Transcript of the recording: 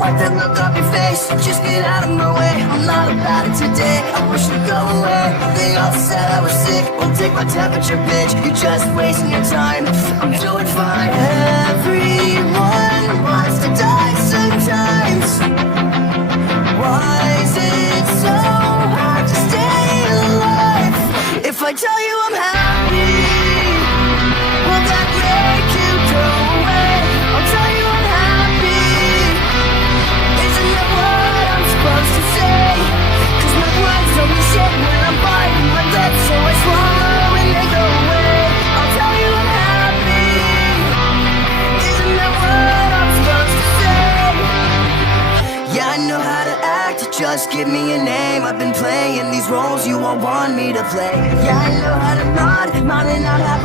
Wipe that look off your face, just get out of my way. I'm not about it today, I wish you'd go away. They all said I was sick, won't take my temperature, bitch. You're just wasting your time, I'm doing fine. Everyone wants to die sometimes. Why is it so hard to stay alive? If I tell you I'm happy, will that make you go away? I'll tell you I'm happy, isn't that what I'm supposed to say? Cause my words don't mean shit when I'm biting my lips, so I swallow and they go away. I'll tell you I'm happy, isn't that what I'm supposed to say? Yeah, I know how to act, just give me a name. I've been playing these roles you all want me to play. Yeah, I know how to nod and not have